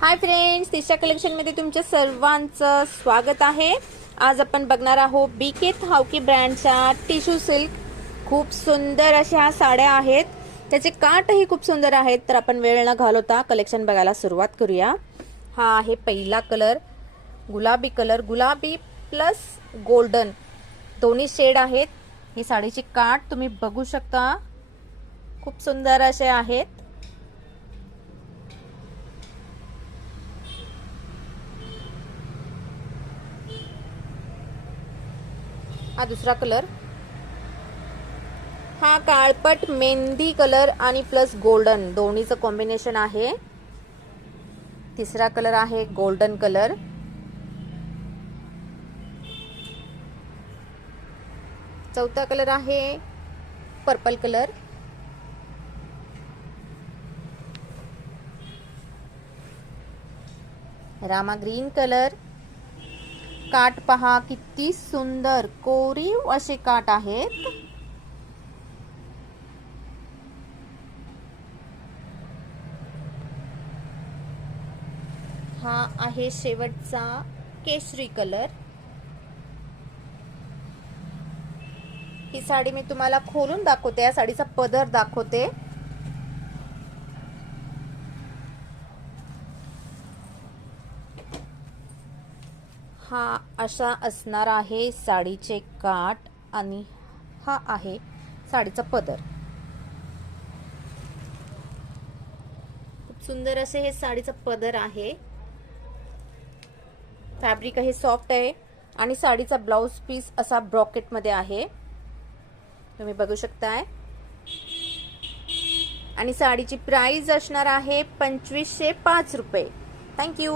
Hi friends, Tisha कलेक्शनमध्ये तुमच्या सर्वांचं स्वागत आहे। आज आपण बघणार आहोत बीके थाउकी ब्रँडच्या टिश्यू सिल्क। खूप सुंदर अशा साड्या आहेत, त्याचे काठही खूप सुंदर आहेत। तर आपण वेळ न घालवता कलेक्शन बघायला सुरुवात करूया। हा आहे पहिला कलर, गुलाबी कलर, गुलाबी प्लस गोल्डन दोन्ही शेड आहेत। ही साडीची काठ तुम्ही बघू शकता, खूप सुंदर असे आहेत। हा दुसरा कलर, हा काळपट मेहंदी कलर आणि प्लस गोल्डन दोन्हीचं कॉम्बिनेशन आहे। तिसरा कलर आहे गोल्डन कलर। चौथा कलर आहे purple colour. Rama green colour. काठ पहा किती सुंदर कोरीव असे काठ आहेत। हा आहे शेवटचा केशरी कलर। ही साडी मी तुम्हाला खोलून दाखवते, या साडीचा पदर दाखवते। हा अशा असणार आहे साडीचे काठ आणि हा आहे साडीचा पदर। खूप सुंदर असे हे साडीचा पदर आहे। फॅब्रिक आहे सॉफ्ट आहे आणि साडीचा ब्लाउज पीस असा ब्रॉकेट मध्ये आहे, तुम्ही बघू शकताय। आणि साडीची प्राइस असणार आहे 2505 रुपये। थँक्यू।